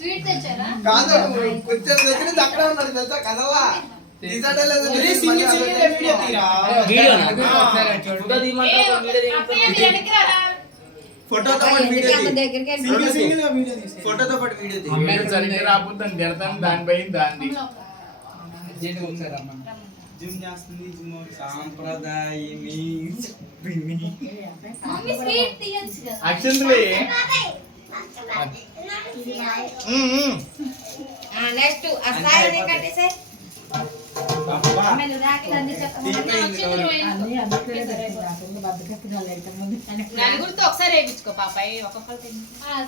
Sweet తెచ్చారా? కాదు కొంచెం దగ్గర అక్కడ ఉన్నాడు తెలుసా కదవా ఫోటోతో పాటు వీడియో రాబోతుంది తిడతాను దానిపై దాన్ని జిమ్ చేస్తుంది జిమ్ సాంప్రదాయని అక్షంతులే నెక్స్ట్ అసాయి కట్టేసే నలుగురితో ఒకసారి వేయించుకో పాపాయి ఒక్కొక్కరు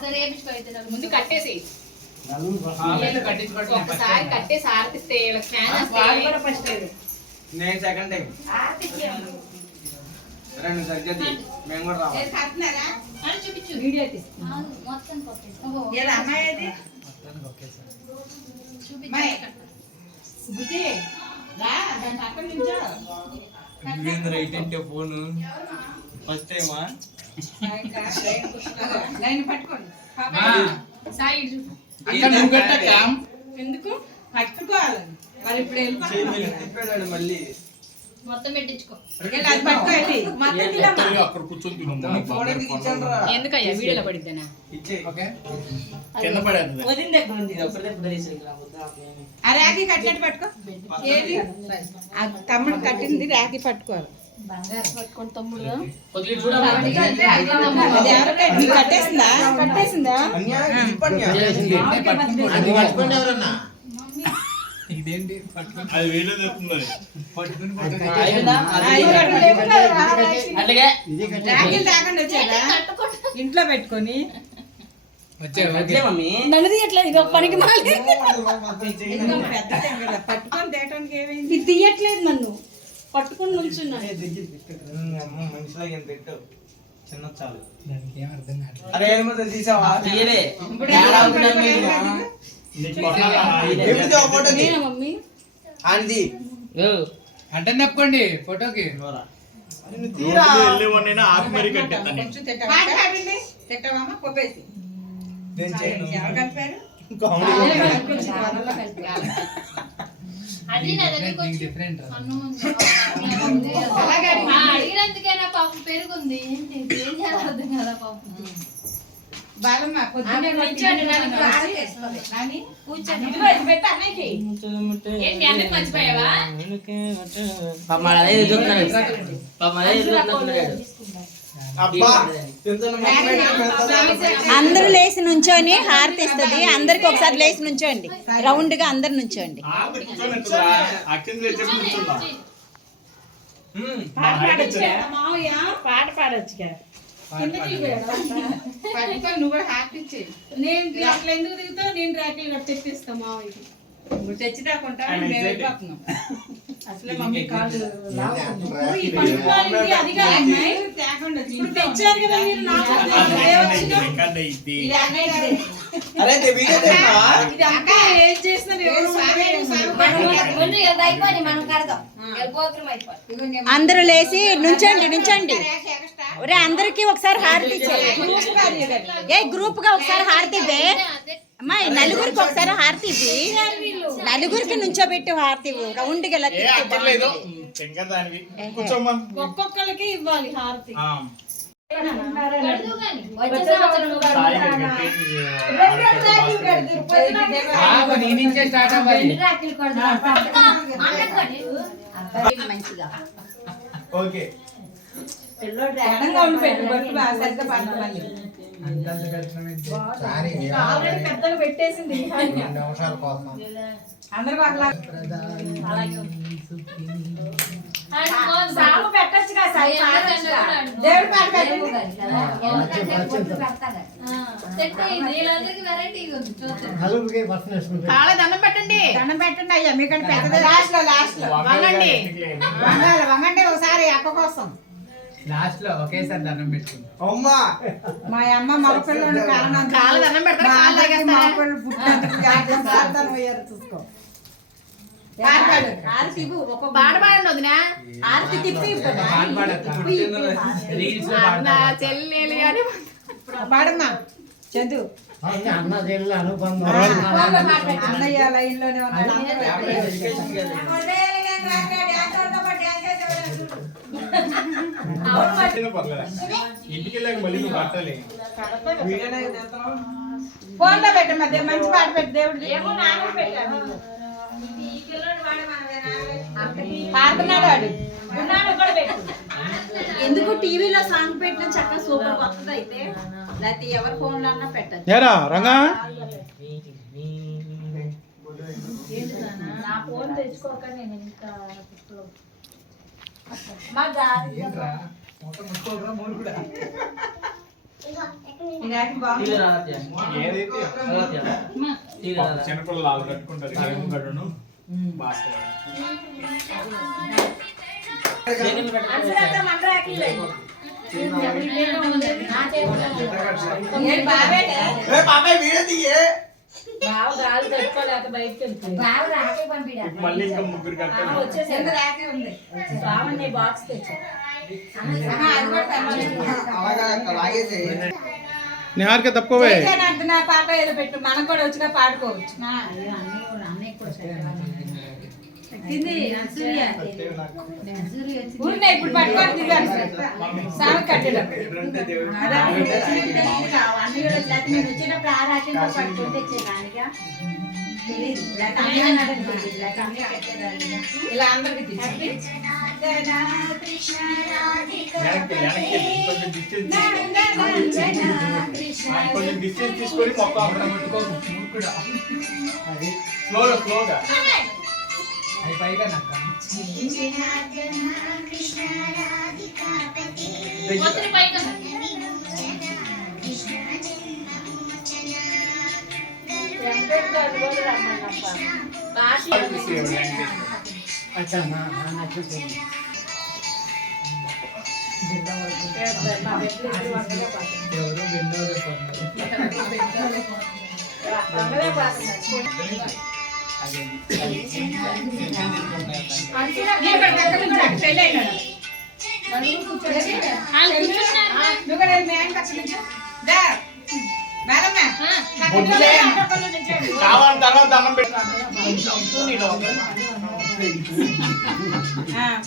సరే వేయించుకో ముందు కట్టేసి ఒకసారి కట్టేసి ఆర్తిస్తే నేను సెకండ్ టైం రెండు సరిగ్గా మేము కూడా రావాలి చూపించు మొత్తం ఏంటంటే ఫోన్ ఫస్ట్ టైమా ఎందుకు పట్టుకోవాలని మరి ఇప్పుడు తిప్పాడు మళ్ళీ మొత్తం పెట్టించుకో అక్కడ కూర్చొని ఎందుకయ్యా వీడియోలో పడిద్దానా కింద పడేది ఆ రాఖీ కట్టినట్టు పట్టుకో ఏది తమ్ముడు కట్టింది రాఖీ పట్టుకోవాలి పట్టుకోండి తమ్ముడు కట్టేసిందా కట్టేసిందా అది వీడియో తెస్తుంది రాఖీలు తాగండి వచ్చారా ఇంట్లో పెట్టుకొని పనికి పట్టుకొని తేటానికి ఏమైంది ఇది తీయట్లేదు నన్ను పట్టుకుని నుంచున్నా మనిషిలో ఏం పెట్టు చిన్న చాలు అరే ఏమో తీసావా మమ్మీ అంటే నెప్పుకోండి ఫోటోకి ఆకు మరి కట్టేస్తాను తిట్టమమ్మా కొప్పేసి ఎవరు కలిపారు డిఫరెంట్ అడిగినందుకైనా పాపం పెరుగుంది ఏంటి ఏం చేయాలి అర్థం కదా పాపం బాలమ్మ పొద్దున్నే మర్చిపోయావా అందరూ లేచి నుంచోని హారతి ఇస్తుంది అందరికి ఒకసారి లేచి నుంచోండి రౌండ్ గా అందరు నుంచోండి పాట పాడొచ్చు నువ్వు కూడా హ్యాపీ నేను అట్లా ఎందుకు దిగుతావు నేను రాఖీలు తెప్పిస్తా మావయ్యకి నువ్వు తెచ్చి రాకుండా అసలే మమ్మీ కాదు తెచ్చారు కదా ఏం చేసిన అందరూ లేచి నుంచండి నుంచండి ఒరే అందరికి ఒకసారి హారతి ఏ గ్రూప్ గా ఒకసారి హారతి ఇవ్వే అమ్మా నలుగురికి ఒకసారి హారతి ఇవ్వి నలుగురికి నుంచోబెట్టి హారతి ఇవ్వు రౌండ్ గా ఒక్కొక్కరికి ఇవ్వాలి హారతి మంచిగా ఓకే పెద్దగా పెట్టేసింది అందరూ అట్లా దేవుడు దండం పెట్టండి దండం పెట్టండి అయ్యా మీకంటే పెద్దది లాస్ట్ లో వంగండి ఒకసారి అక్క కోసం లాస్ట్ లో ఒకేసారి దండం పెట్టుకుంది అమ్మా మా అమ్మ మగపిల్లలు కారణం కాళ్ళ దండం పెడతారు మగపిల్లలు పుట్టినందుకు చూసుకో పాడపాడండి వదినా ఆర్తి తిప్పి చెల్లెలు అని పాడమ్మా చదువు అన్నయ్య లైన్ లోనే ఉన్నాడు. ఇంటికి వెళ్ళాక మళ్ళీ నువ్వు పట్టాలి. ఫోన్ లో పెట్ట మధ్య మంచి పాట పెట్టి దేవుడు పాడుతున్నాడు వాడు. ఎందుకు టీవీలో సాంగ్ పెట్టిన చక్కగా సూపర్ కొత్తది అయితే లేకపోతే ఎవరి ఫోన్ లో అన్నా పెట్టచ్చు. ఏరా రంగా నా ఫోన్ తెచ్చుకోక నేను ఇంకా ఏదైతే చిన్నపిల్లలు వాళ్ళు కట్టుకుంటారు ఏం కట్టును బాస్కెట్ మళ్ళీ ఇంకా ముగ్గురు కట్టాలి. బాక్స్ తెచ్చా నిహారిక తప్పుకోవే. నా పాట ఏదో పెట్టు, మనం కూడా వచ్చిగా పాడుకోవచ్చు. ఊరినే ఇప్పుడు పట్టుకొని దిగాను సాగు కట్టేటప్పుడు. వచ్చినప్పుడు ఆ రాకంగా పట్టుకుంటే ఇలా అందరికి వెనక్కి కొంచెం డిస్టెన్స్ తీసుకొని మొత్తం అక్కడ పెట్టుకోకు. స్లోగా అది పైగా నాకు ఎవరు విన్నోరు కావాలి తర్వాత దండం పెట్టు.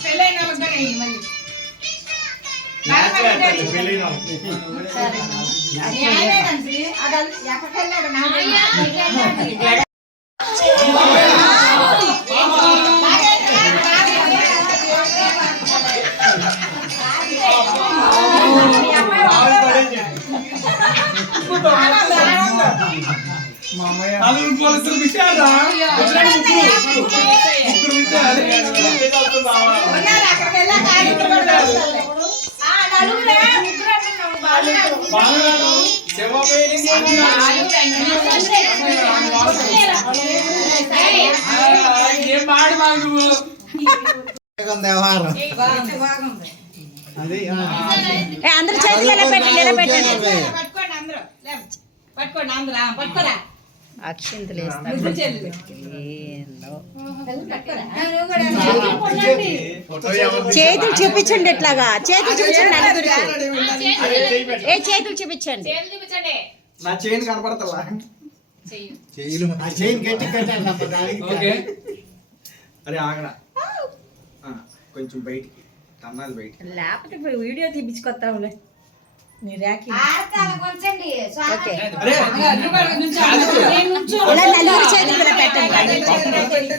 పెళ్ళైన మళ్ళీ పెళ్ళైన ఎక్కడికెళ్ళాడు పోలీసులు విషయాలా ఏం పాడు బాగు నువ్వు అందరు చేతులు ఎలా పెట్టండి, ఎలా పెట్టండి. పట్టుకోండి అందరూ, పట్టుకోండి అందరూ, పట్టుకోరా. అక్షింతలు చేతులు చూపించండి, ఇట్లాగా చేతులు చూపించండి నలుగురికి. ఏ చేతులు చూపించండి. నా చైన్ కనపడతలా ఓకే అరే ఆగడా కొంచెం బయటికి తన్నాలి బయటికి. లేకపోతే ఇప్పుడు వీడియో తీపించుకొస్తావులే. ఓకే ఇలా నలుగురు చేతులు ఇలా పెట్టండి.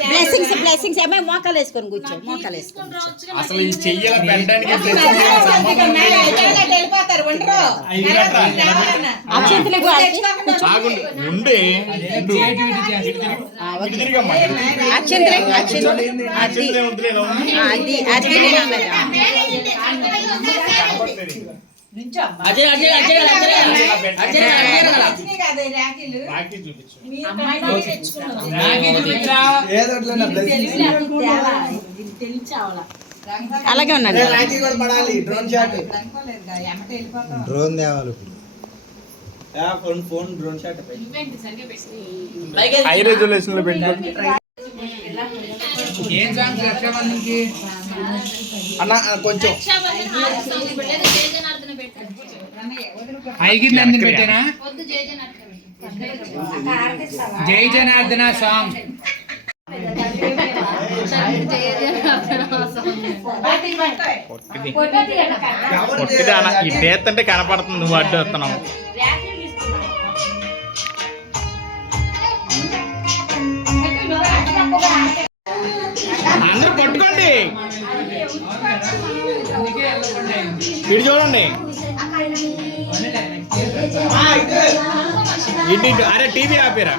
బ్లెస్సింగ్స్ బ్లెస్సింగ్స్ ఏమో మోకాలు వేసుకొని కూర్చో, మోకాలు వేసుకొని కూర్చో. అసలు ఈ చెయ్యల పెట్టడానికి వెళ్ళిపోతారు ఉండరు. అక్షంతలు ఉండే అక్షంతలు అది అది నేను అన్నది. అలాగే ఉన్నాను. డ్రోన్ తేవాలి phone drone shot high resolution లో పెట్టుకోండి. ఏం సాంగ్స్ రక్షాబంధన్కి అన్న కొంచెం ఐగిరి నందిని పెట్టానా? వద్దు జయ జనార్దన జై జనార్దన సాంగ్. ఇదేంటే కనపడుతుంది, నువ్వు అడ్డు వస్తున్నావు. అందరూ పట్టుకోండి, ఇటు చూడండి. ఇటు అరే టీవీ ఆపేరా,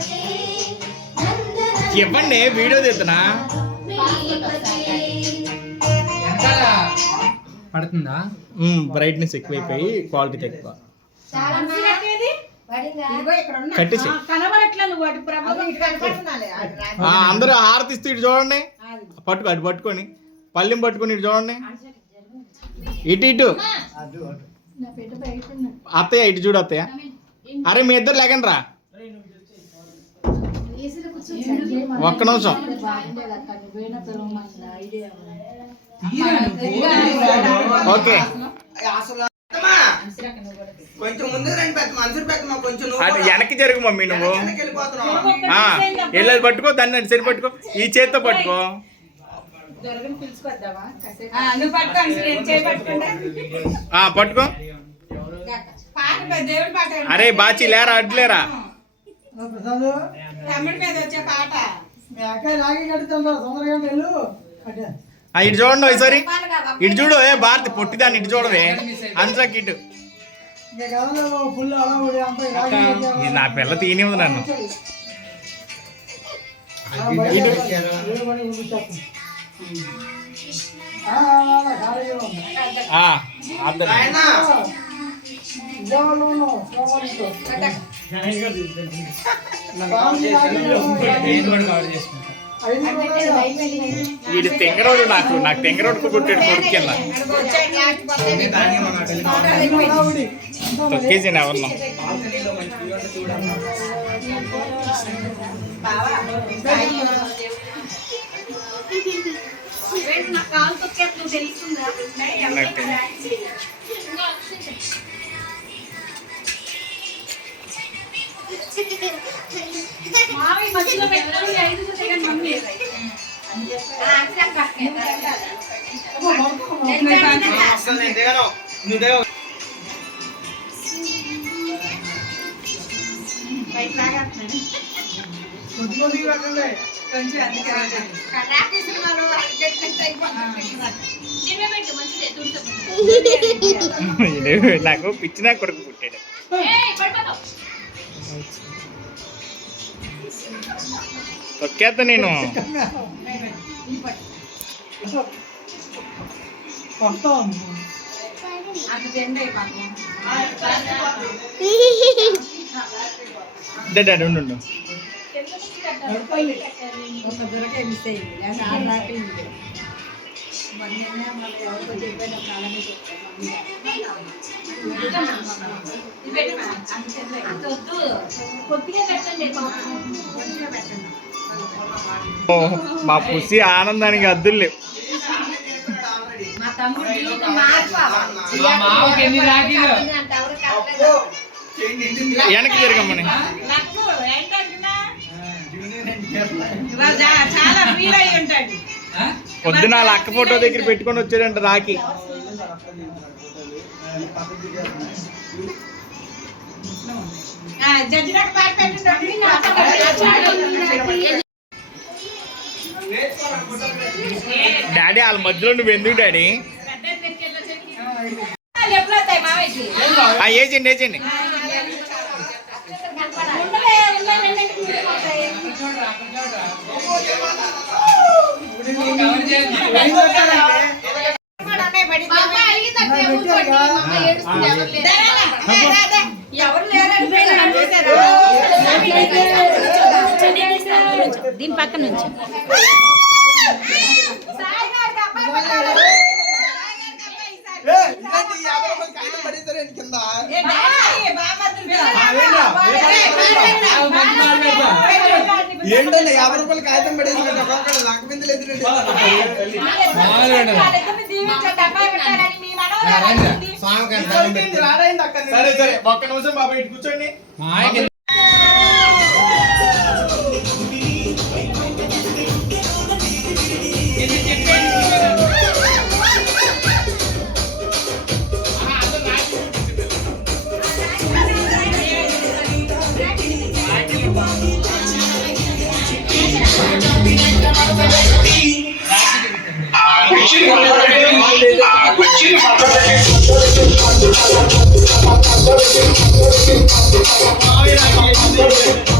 ఇవ్వండి వీడియో తీస్తున్నా. వెనకాల పడుతుందా? బ్రైట్నెస్ ఎక్కువైపోయి క్వాలిటీ తక్కువ. కట్టేసి కనబడట్లా నువ్వు అటు ప్రభావం ఇటు కనపడుతున్నాలే. అందరూ హారతిస్తూ ఇటు చూడండి. పట్టుకో, అటు పట్టుకొని పల్లెం పట్టుకొని ఇటు చూడండి. ఇటు ఇటు అత్తయ్య, ఇటు చూడు అత్తయ్య. అరే మీ ఇద్దరు లేకండి రా, ఒక్క నిమిషం. ఓకే కొంచెం ముందు రండి పెద్ద మనుషులు, పెద్ద కొంచెం అటు వెనక్కి జరుగు మమ్మీ, నువ్వు వెళ్ళిపోతున్నావు. వెళ్ళదు పట్టుకో, దాన్ని సరి పట్టుకో, ఈ చేత్తో పట్టుకో. నువ్వు పట్టుకో, చేయి పట్టుకుంటా. పట్టుకో. పాట దేవుడి పాట. అరే బాచి లేరా, అడ్లేరా. తమ్ముడి మీద వచ్చే పాట. ఇటు చూడండి ఒకసారి, ఇటు చూడు. ఏ భారతి పొట్టిదాన్ని ఇటు చూడవే, అంతకి ఇటు. ఇది నా పిల్ల తీనివ్వదు నన్ను. వీడు తెంగరోడు, నాకు తెంగరోడుకు కొట్టాడు కొడుకు కింద. తొక్కేసి ఎవరినో. నాకు పిచ్చిన కొడుకు పుట్టాడు. తొక్కేస్తా నేను. ఉండు. మా పుసి ఆనందానికి అద్దులు లేవు. వెనక్కి జరగమ్మని. చాలా ఫీల్ అయి ఉంటాడు. పొద్దున వాళ్ళ అక్క ఫోటో దగ్గర పెట్టుకొని వచ్చాడంట రాఖీ. డాడీ వాళ్ళ మధ్యలో నువ్వు ఎందుకు డాడీ? వేసేయండి వేసేయండి. దీని పక్క నుంచి ఏంటంటే 50 రూపాయలు కాగితం పడేసినట్టు ఒక్కొక్కడు లంక బిందెలు ఎదురు. సరే సరే ఒక్క నిమిషం బాబా ఇటు కూర్చోండి. మావి రాఖీ.